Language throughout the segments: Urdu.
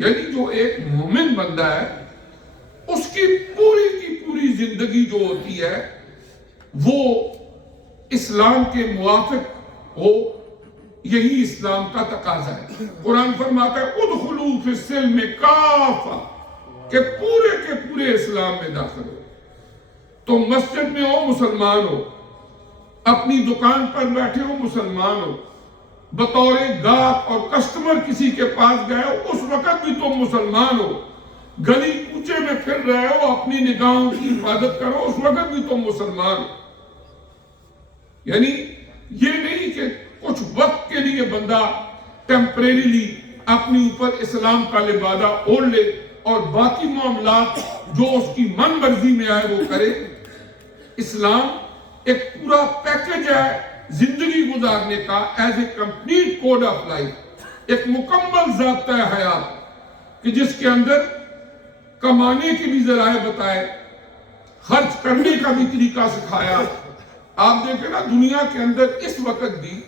یعنی جو ایک مومن بندہ ہے اس کی پوری زندگی جو ہوتی ہے وہ اسلام کے موافق ہو، یہی اسلام کا تقاضا ہے۔ قرآن فرماتا ہے ادخلوا فی السلم کافہ، کہ پورے کے پورے اسلام میں داخل ہو۔ تو مسجد میں ہو مسلمان ہو، اپنی دکان پر بیٹھے ہو مسلمان ہو، بطور گاہک اور کسٹمر کسی کے پاس گئے ہو اس وقت بھی تم مسلمان ہو، گلی کوچے میں پھر رہے ہو اپنی نگاہوں کی حفاظت کرو اس وقت بھی تم مسلمان ہو۔ یعنی یہ نہیں کہ کچھ وقت کے لیے بندہ ٹیمپریریلی اپنی اوپر اسلام کا لبادہ اوڑھ لے اور باقی معاملات جو اس کی من مرضی میں آئے وہ کرے۔ اسلام ایک پورا پیکج ہے زندگی گزارنے کا، as a complete code of life, ایک مکمل ضابطہ حیات کہ جس کے اندر کمانے کے بھی ذرائع بتائے، خرچ کرنے کا بھی طریقہ سکھایا۔ آپ دیکھیں نا دنیا کے اندر اس وقت بھی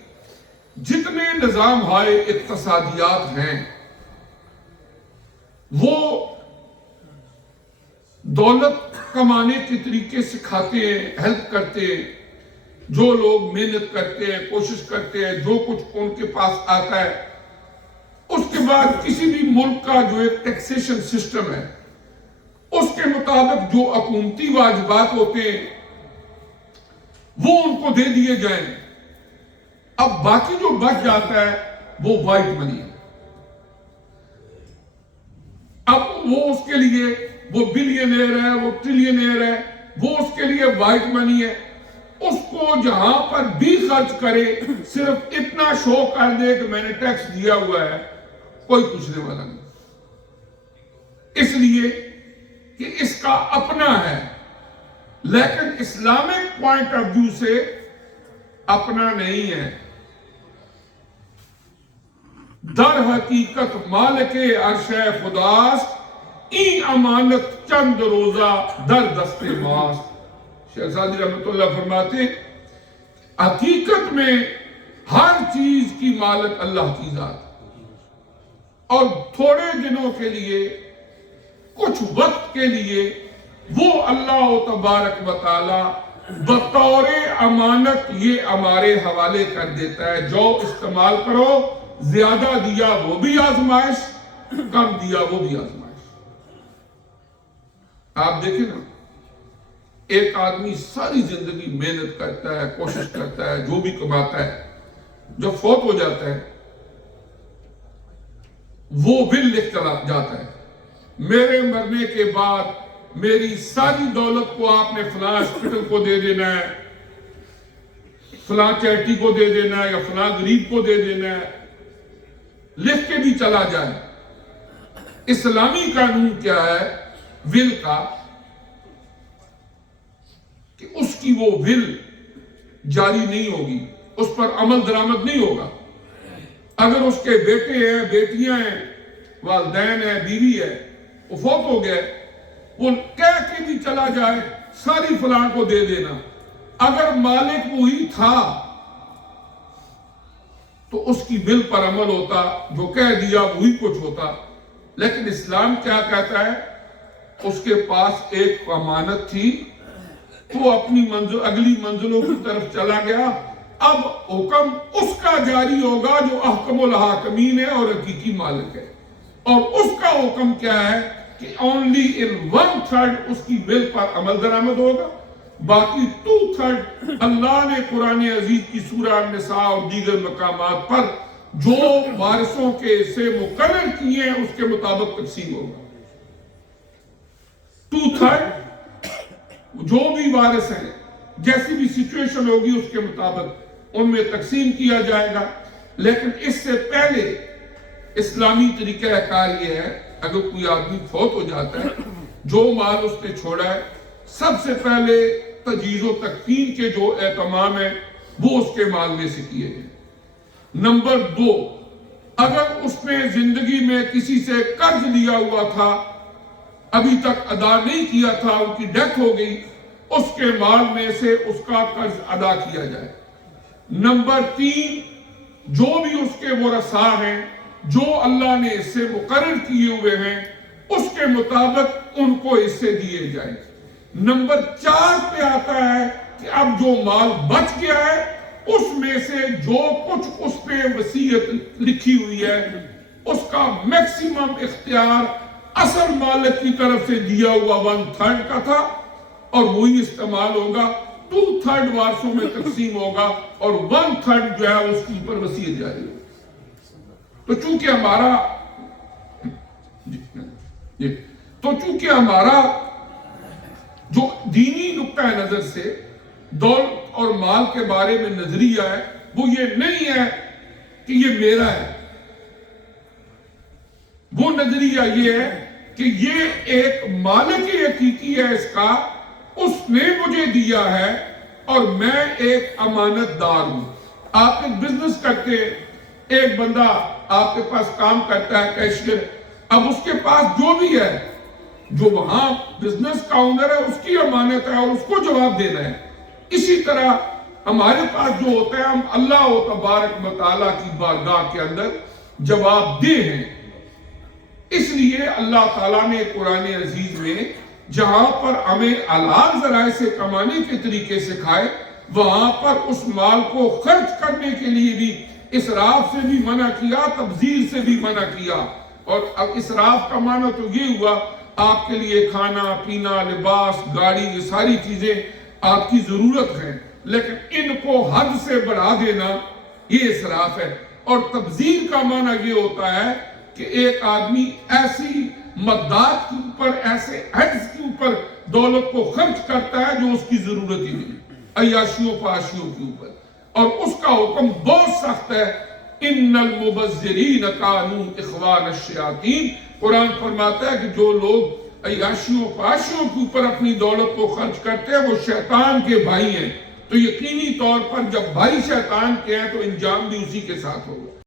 جتنے نظام ہائے اقتصادیات ہیں وہ دولت کمانے کے طریقے سکھاتے ہیں، ہیلپ کرتے ہیں۔ جو لوگ محنت کرتے ہیں، کوشش کرتے ہیں، جو کچھ ان کے پاس آتا ہے، اس کے بعد کسی بھی ملک کا جو ایک ٹیکسیشن سسٹم ہے اس کے مطابق جو حکومتی واجبات ہوتے ہیں وہ ان کو دے دیے جائیں۔ اب باقی جو بچ جاتا ہے وہ وائٹ منی ہے۔ اب وہ اس کے لیے وہ بلینئر ہے، وہ ٹریلینئر ہے، وہ اس کے لیے وائٹ منی ہے۔ اس کو جہاں پر بھی خرچ کرے صرف اتنا شو کر دے کہ میں نے ٹیکس دیا ہوا ہے، کوئی پوچھنے والا نہیں، اس لیے کہ اس کا اپنا ہے۔ لیکن اسلامک پوائنٹ آف ویو سے اپنا نہیں ہے۔ در حقیقت مالک عرش خداست، این امانت چند روزہ در دست ماست۔ شیخ سعدی رحمۃ اللہ فرماتے ہیں حقیقت میں ہر چیز کی مالک اللہ کی ذات، اور تھوڑے دنوں کے لیے، کچھ وقت کے لیے وہ اللہ تبارک و تعالی بطور امانت یہ ہمارے حوالے کر دیتا ہے، جو استعمال کرو، زیادہ دیا وہ بھی آزمائش، کم دیا وہ بھی آزمائش۔ آپ دیکھیں نا ایک آدمی ساری زندگی محنت کرتا ہے، کوشش کرتا ہے، جو بھی کماتا ہے، جب فوت ہو جاتا ہے وہ ول لکھ چلا جاتا ہے میرے مرنے کے بعد میری ساری دولت کو آپ نے فلاں ہاسپٹل کو دے دینا ہے، فلاں چیریٹی کو دے دینا ہے، یا فلاں غریب کو دے دینا ہے، لکھ کے بھی چلا جائے۔ اسلامی قانون کیا ہے ول کا؟ کہ اس کی وہ ول جاری نہیں ہوگی، اس پر عمل درآمد نہیں ہوگا۔ اگر اس کے بیٹے ہیں، بیٹیاں ہیں، والدین ہیں، بیوی ہے، وہ فوت ہو گئے، وہ کہہ کے بھی چلا جائے ساری فلاں کو دے دینا، اگر مالک وہی تھا تو اس کی ول پر عمل ہوتا، جو کہہ دیا وہی کچھ ہوتا۔ لیکن اسلام کیا کہتا ہے؟ اس کے پاس ایک امانت تھی، وہ اپنی اگلی منزلوں کی طرف چلا گیا، اب حکم اس کا جاری ہوگا جو احکم الحاکمین ہے اور حقیقی مالک ہے۔ اور اس کا حکم کیا ہے کہ only in 1/3 اس کی ول پر عمل درآمد ہوگا، باقی 2/3 اللہ نے قرآن عزیز کی سورہ النساء اور دیگر مقامات پر جو وارثوں کے حصے مقرر کیے ہیں اس کے مطابق تقسیم ہوگا۔ 2/3 جو بھی وارث ہیں جیسی بھی سچویشن ہوگی اس کے مطابق ان میں تقسیم کیا جائے گا۔ لیکن اس سے پہلے اسلامی طریقہ کار یہ ہے، اگر کوئی آدمی فوت ہو جاتا ہے، جو مال اس نے چھوڑا ہے سب سے پہلے تجہیز و تکفین کے جو اہتمام ہیں وہ اس کے مال میں سے کیے گئے۔ نمبر 2، اگر اس نے زندگی میں کسی سے قرض لیا ہوا تھا، ابھی تک ادا نہیں کیا تھا، ان کی ڈیتھ ہو گئی، اس کے مال میں سے اس کا قرض ادا کیا جائے۔ نمبر 3، جو بھی اس کے ورثاء ہیں جو اللہ نے حصے مقرر کیے ہوئے ہیں اس کے مطابق ان کو حصے دیے جائیں۔ نمبر 4 پہ آتا ہے کہ اب جو مال بچ گیا ہے اس میں سے جو کچھ اس پہ وصیت لکھی ہوئی ہے اس کا میکسیمم اختیار اصل مالک کی طرف سے دیا ہوا 1/3 کا تھا، اور وہی استعمال ہوگا، 2/3 وارثوں میں تقسیم ہوگا، اور 1/3 جو ہے اس کے اوپر وصیت جاری ہوگی۔ تو چونکہ ہمارا جو دینی نقطہ نظر سے دولت اور مال کے بارے میں نظریہ ہے وہ یہ نہیں ہے کہ یہ میرا ہے، وہ نظریہ یہ ہے کہ یہ ایک مالک حقیقی ہے اس کا، اس نے مجھے دیا ہے اور میں ایک امانت دار ہوں۔ آپ ایک بزنس کرتے ہیں، ایک بندہ آپ کے پاس کام کرتا ہے کیشیئر، اب اس کے پاس جو بھی ہے، جو وہاں بزنس کا اونر ہے اس کی امانت ہے اور اس کو جواب دینا ہے۔ اسی طرح ہمارے پاس جو ہوتا ہے ہم اللہ و تبارک و تعالیٰ کی بارگاہ کے اندر جواب دہ ہیں۔ اس لیے اللہ تعالیٰ نے قرآن عزیز میں جہاں پر ہمیں حلال ذرائع سے کمانے کے طریقے سکھائے، وہاں پر اس مال کو خرچ کرنے کے لیے بھی اسراف سے بھی منع کیا، تبذیر سے بھی منع کیا۔ اور اب اسراف کا معنی تو یہ ہوا آپ کے لیے کھانا پینا لباس گاڑی یہ ساری چیزیں آپ کی ضرورت ہیں، لیکن ان کو حد سے بڑھا دینا یہ اسراف ہے۔ اور تبذیر کا معنی یہ ہوتا ہے کہ ایک آدمی ایسی مدات کے اوپر، ایسے حدس کے اوپر دولت کو خرچ کرتا ہے جو اس کی ضرورت ہی نہیں، عیاشیوں فحاشیوں کے اوپر، اور اس کا حکم بہت سخت ہے۔ ان المبذرین کانوا اخوان الشیاطین، قرآن فرماتا ہے کہ جو لوگ عیاشیوں فحاشیوں کے اوپر اپنی دولت کو خرچ کرتے ہیں وہ شیطان کے بھائی ہیں۔ تو یقینی طور پر جب بھائی شیطان کے ہیں تو انجام بھی اسی کے ساتھ ہوگا۔